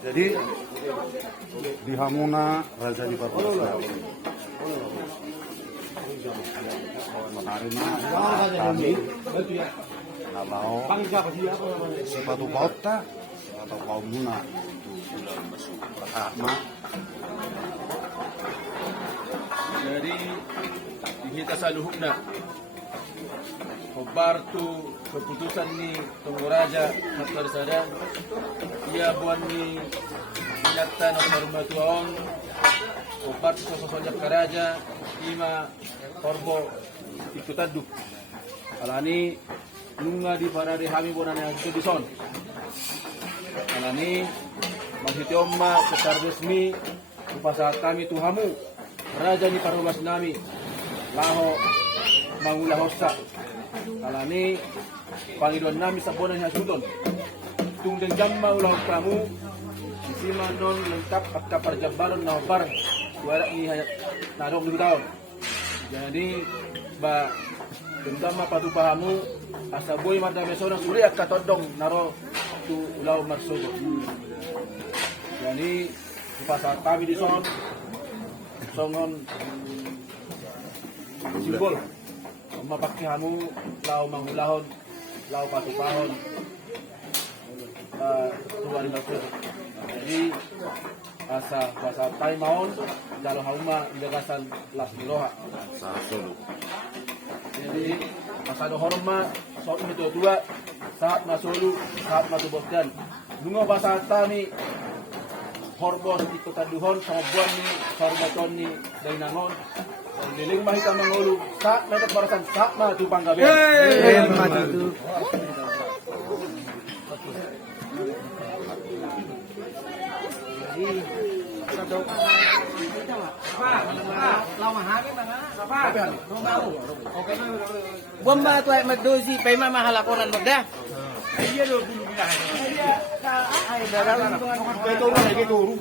Jadi di Hamuna Raja di Papua menerima kami kalau sepatu kota atau kaum Muna pertama. Jadi kita saluhukna Khobar tu keputusan ni Tunggu Raja Matar Sada ia buat ni nyata nomor matuang Khobar tu sosok Karaja ima korbo ikut aduk alani lunga di para rehami bonana itu dison alani masih omma setar resmi upasa kami tuhamu Raja ni parubas nami laho mangula hosta alani pangidon nami sa bonan hasudon tung den jamma ulah kamu sima non lengkap at kaparjabaron na bar wala ni narong 2 tahun jadi ba dendama patupahamu asaboy marda besona suri at katodong naro tu ulah marsugo jadi upasa kami di son songon simbol mapakihamu lau manghulahon lau patupahon tuan maksud jadi asa bahasa tay maon jalo hauma indagasan las biroha Sasolo. jadi asado horma saat itu dua saat masulu saat matubokdan lunga bahasa tami horbos ikut taduhon sama buan ni hormaton ni dainangon liling mahita mangulu saat metak barasan saat matu panggabe matu Bomba tu ay magdosi pay mamahalakonan magda. iya do bulu bilah Ay, darang. betul lagi guru